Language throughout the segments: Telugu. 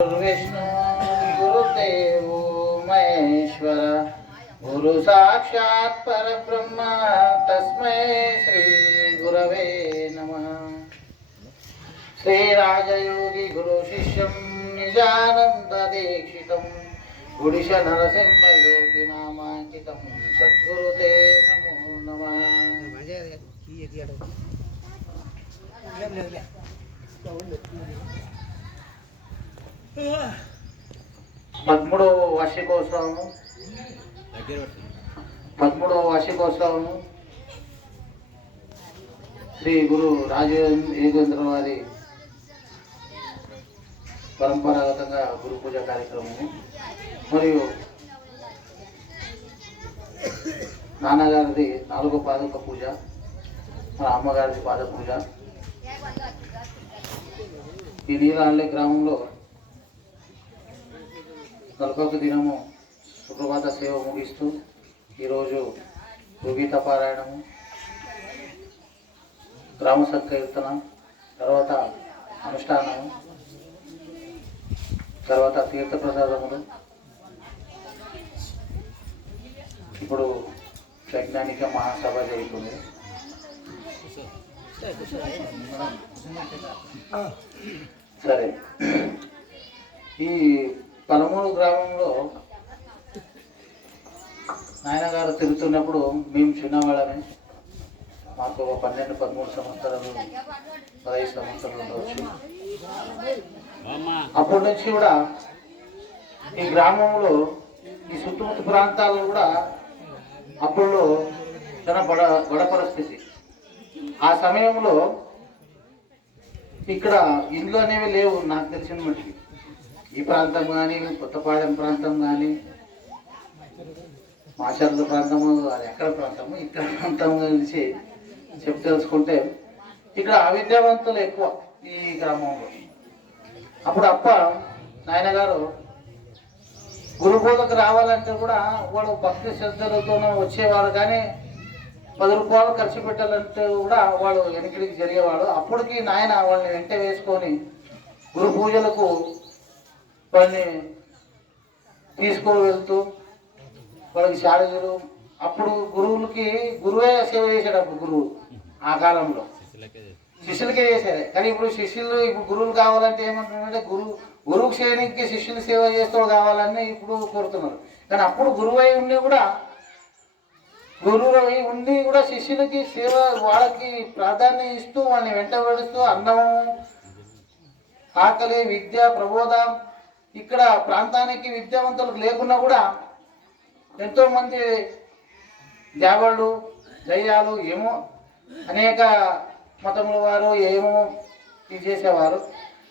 विष्णु गुरुदेव महेश्वर गुरु साक्षात् परब्रह्म तस्मै श्री गुरवे नमः। श्री राजयोगी गुरु शिष्यं निजानंद दीक्षितं गुडिश नरसिंह योगी नामांकितं सद्गुरुते नमो नमः। పదమూడవ వార్షికోత్సవము శ్రీ గురు రాజయోగేంద్ర వారి పరంపరాగతంగా గురు పూజ కార్యక్రమము మరియు నాన్నగారిది 4వ పాదక పూజ, మా అమ్మగారిది పాద పూజ. ఈ నీలాండ్ల గ్రామంలో 41 దినము సుప్రభాత సేవ ముగిస్తూ ఈరోజు గీత పారాయణము, గ్రామ సంకీర్తన, తర్వాత అనుష్ఠానము, తర్వాత తీర్థప్రసాదములు, ఇప్పుడు వైజ్ఞానిక మహాసభ జరుగుతుంది. సరే, ఈ పలమూరు గ్రామంలో నాయనగారు తిరుగుతున్నప్పుడు మేము చిన్నవాళ్ళమే, మాకు 12-13 సంవత్సరాలు 15 సంవత్సరాలు ఉండవచ్చు. అప్పటి నుంచి కూడా ఈ గ్రామంలో ఈ చుట్టుముట్టు ప్రాంతాల్లో కూడా అప్పుడు చాలా బడ పరిస్థితి. ఆ సమయంలో ఇక్కడ ఇండ్లు అనేవి లేవు నాకు తెలిసిన మట్టికి. ఈ ప్రాంతం కానీ, కొత్తపాలెం ప్రాంతం కానీ, మాచర్ల ప్రాంతము, అది ఎక్కడ ప్రాంతము, ఇక్కడ ప్రాంతం గురించి తెలుసుకుంటే ఇక్కడ అవిద్యావంతులు ఎక్కువ ఈ గ్రామంలో. అప్పుడు నాయనగారు గురుబోధకు రావాలంటే కూడా వాడు భక్తి శ్రద్ధలతోనే వచ్చేవాడు, కానీ 10 రూపాయలు ఖర్చు పెట్టాలంటే కూడా వాడు వెనకడికి జరిగేవాడు. అప్పటికి నాయన వాళ్ళని వెంట వేసుకొని గురు పూజలకు వాళ్ళని తీసుకొని వెళ్తూ వాళ్ళకి శారీరు. అప్పుడు గురువే సేవ చేశాడు. అప్పుడు గురువు ఆ కాలంలో శిష్యులకే చేశారు. కానీ ఇప్పుడు గురువులు కావాలంటే ఏమంటున్నారంటే గురువుకు చేయడానికి శిష్యులు సేవ చేస్తూ కావాలని ఇప్పుడు కోరుతున్నారు. కానీ అప్పుడు గురువై ఉండి కూడా శిష్యులకి సేవ, వాళ్ళకి ప్రాధాన్యం ఇస్తూ వాళ్ళని వెంటబడుస్తూ అన్నము, ఆకలి, విద్య, ప్రబోధం, ఇక్కడ ప్రాంతానికి విద్యావంతులకు లేకున్నా కూడా ఎంతోమంది దేవాళ్ళు, దయ్యాలు, ఏమో అనేక మతముల వారు ఏమో ఇది చేసేవారు.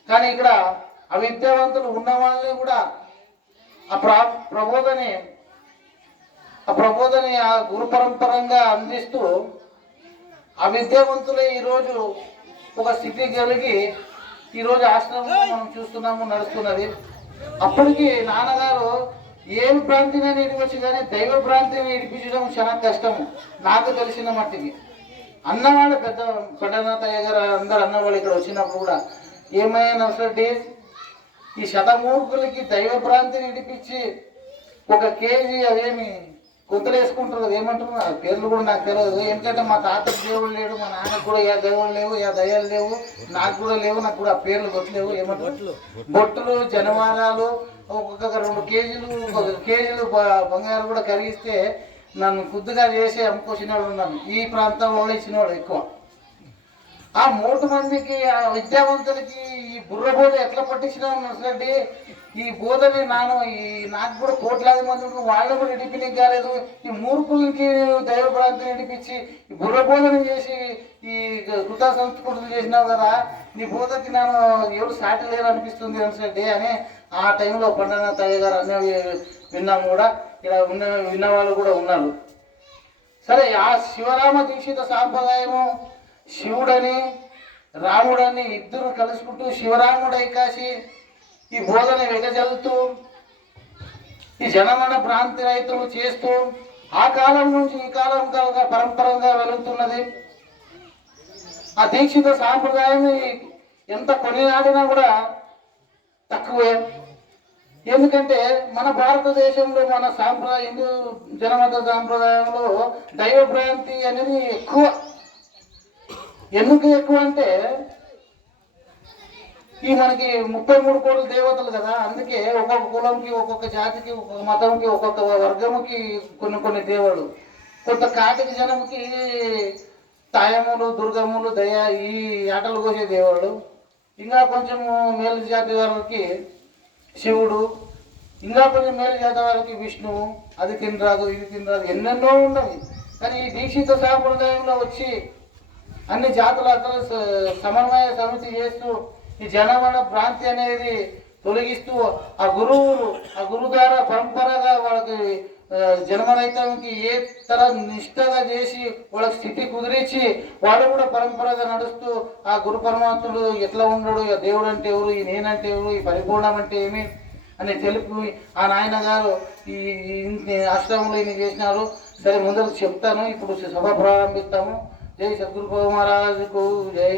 కానీ ఇక్కడ అవిద్యావంతులు ఉన్న వాళ్ళని కూడా ఆ ప్రబోధని ఆ గురు పరంపరంగా అందిస్తూ ఆ విద్యావంతులే ఈరోజు ఒక స్థితి కలిగి ఈరోజు ఆశ్రమం మనం చూస్తున్నాము, నడుస్తున్నది. అప్పటికి నాన్నగారు ఏం భ్రాంతిని నేర్పించు, కానీ దైవ భ్రాంతిని నేర్పించడం చాలా కష్టము నాకు తెలిసిన మట్టికి. అన్నవాళ్ళు పెద్దనాథయ్య గారు అందరు అన్నవాళ్ళు ఇక్కడ వచ్చినప్పుడు కూడా ఏమైనా అసలు ఈ శతమూర్ఖులకి దైవ భ్రాంతిని నేర్పించి 1 కేజీ అవేమి కొంతలు వేసుకుంటారు కదా, ఏమంటున్నారు ఆ పేర్లు కూడా నాకు తెలియదు. ఎందుకంటే మా తాతకు దేవుడు లేడు, మా నాన్నకు కూడా ఏ దేవుడు లేవు, ఏ దయ్యాలు లేవు, నాకు కూడా లేవు. నాకు కూడా ఆ పేర్లు కొట్టలేవు. ఏమంటారు బొట్టులు, జనవారాలు, ఒక్కొక్క 2 కేజీలు 1 కేజీలు బంగారు కూడా కరిగిస్తే నన్ను కొద్దిగా చేసి అమ్ముకొచ్చినాడు ఉన్నాను. ఈ ప్రాంతంలో ఇచ్చినవాడు ఎక్కువ. ఆ 3 మందికి, ఆ విద్యావంతులకి ఈ బుర్ర బోధ ఎట్లా పట్టించినావు అసలు? ఈ బోధని నాకు కూడా 1 కోట్లాది మంది వాళ్ళు కూడా ఇడిపినికి కాలేదు. ఈ మూర్ఖులకి దైవ ప్రాంతం ఇడిపించి ఈ బుర్ర బోధన చేసి ఈ కృతా సంస్కృతులు చేసినావు కదా, నీ బోధకి ఎవరు సాటి లేరు అనిపిస్తుంది అసలు అని ఆ టైంలో పండనాథయ్య గారు అన్నీ విన్నాము కూడా. ఇలా విన్నవాళ్ళు కూడా ఉన్నారు. సరే, ఆ శివరామ దీక్షిత సాంప్రదాయము శివుడని రాముడని ఇద్దరు కలుసుకుంటూ శివరాముడై కాసి ఈ బోధన వెగజల్లుతూ ఈ జనమన ప్రాంతి రైతులు చేస్తూ ఆ కాలం నుంచి ఈ కాలం పరంపరంగా వెళుతున్నది. ఆ దీక్షిత సాంప్రదాయం ఎంత కొనియాడినా కూడా తక్కువే. ఎందుకంటే మన భారతదేశంలో మన హిందూ జనమత సాంప్రదాయంలో దైవ భ్రాంతి అనేది ఎక్కువ. ఎందుకు ఎక్కువ అంటే ఈ మనకి 33 కోట్ల దేవతలు కదా, అందుకే ఒక్కొక్క కులంకి, ఒక్కొక్క జాతికి, ఒక్కొక్క మతంకి, ఒక్కొక్క వర్గముకి కొన్ని దేవుళ్ళు. కొంత కాటికి జనముకి తాయములు, దుర్గములు, దయ ఈ ఆటలు కోసే దేవుళ్ళు. ఇంకా కొంచెం మేలు జాతి వారికి శివుడు, ఇంకా కొంచెం మేలు జాతి వారికి విష్ణువు. అది తినరాదు, ఇది తినరాదు, ఎన్నెన్నో ఉన్నవి. కానీ ఈ దీక్షిత సాంప్రదాయంలో వచ్చి అన్ని జాతుల అసలు సమన్వయ సమితి చేస్తూ ఈ జనమన భ్రాంతి అనేది తొలగిస్తూ ఆ గురువు ద్వారా పరంపరగా వాళ్ళకి జన్మరైతానికి ఏ తర నిష్టగా చేసి వాళ్ళకి స్థితి కుదిరించి వాళ్ళు కూడా పరంపరగా నడుస్తూ ఆ గురు పరమాత్ముడు ఎట్లా ఉన్నాడు, దేవుడు అంటే ఎవరు, ఈ నేనంటే ఎవరు, ఈ పరిపూర్ణం అంటే ఏమి అని తెలిపి ఆ నాయన గారు ఈ ఆశ్రమంలో ఈయన చేసినారు. సరే ముందరకు చెప్తాను. ఇప్పుడు సభ ప్రారంభిస్తాము. జై సద్గురు మహారాజుకు జై.